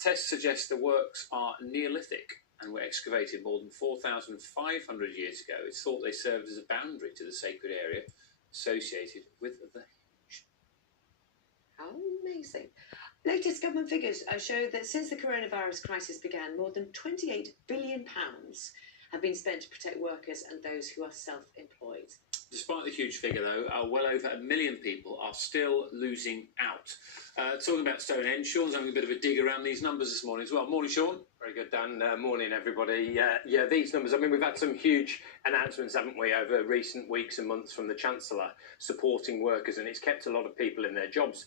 Tests suggest the works are Neolithic and were excavated more than 4,500 years ago. It's thought they served as a boundary to the sacred area associated with the Henge. How amazing. Latest government figures show that since the coronavirus crisis began, more than £28 billion have been spent to protect workers and those who are self-employed. Despite the huge figure, though, well over 1 million people are still losing out. Talking about Stonehenge, Sean's having a bit of a dig around these numbers this morning as well. Morning, Sean. Very good, Dan. Morning, everybody. Yeah, these numbers, I mean, we've had some huge announcements, haven't we, over recent weeks and months from the Chancellor supporting workers, and it's kept a lot of people in their jobs,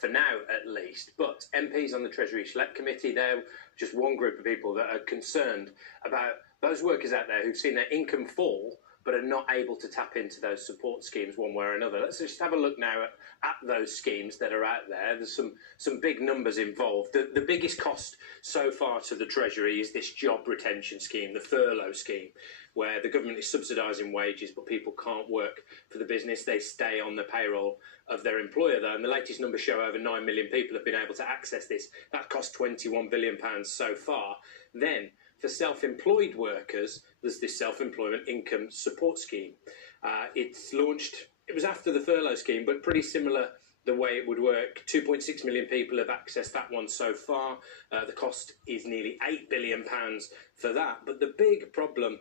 for now at least. But MPs on the Treasury Select Committee, they're just one group of people that are concerned about those workers out there who've seen their income fall but are not able to tap into those support schemes one way or another. Let's just have a look now at those schemes that are out there. There's some big numbers involved. The biggest cost so far to the Treasury is this job retention scheme, the furlough scheme, where the government is subsidising wages, but people can't work for the business. They stay on the payroll of their employer, though. And the latest numbers show over 9 million people have been able to access this. That cost £21 billion so far. Then, for self-employed workers, there's this self-employment income support scheme. It's launched, it was after the furlough scheme, but pretty similar the way it would work. 2.6 million people have accessed that one so far. The cost is nearly £8 billion for that. But the big problem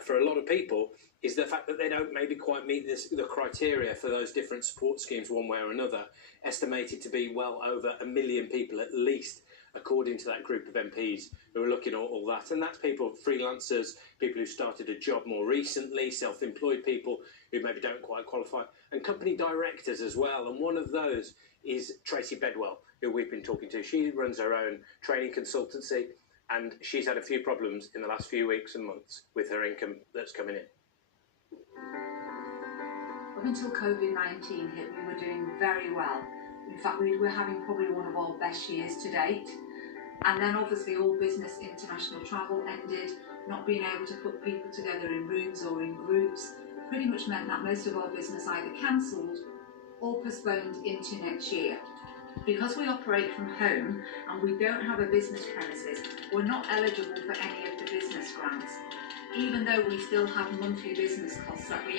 for a lot of people is the fact that they don't maybe quite meet the criteria for those different support schemes one way or another, estimated to be well over 1 million people at least, according to that group of MPs who are looking at all that. And that's people, freelancers, people who started a job more recently, self-employed people who maybe don't quite qualify, and company directors as well. And one of those is Tracy Bedwell, who we've been talking to. She runs her own training consultancy, and she's had a few problems in the last few weeks and months with her income that's coming in. Up until COVID-19 hit, we were doing very well. In fact, we were having probably one of our best years to date. And then obviously all business international travel ended. Not being able to put people together in rooms or in groups pretty much meant that most of our business either cancelled or postponed into next year. Because we operate from home and we don't have a business premises, we're not eligible for any of the business grants, even though we still have monthly business costs that we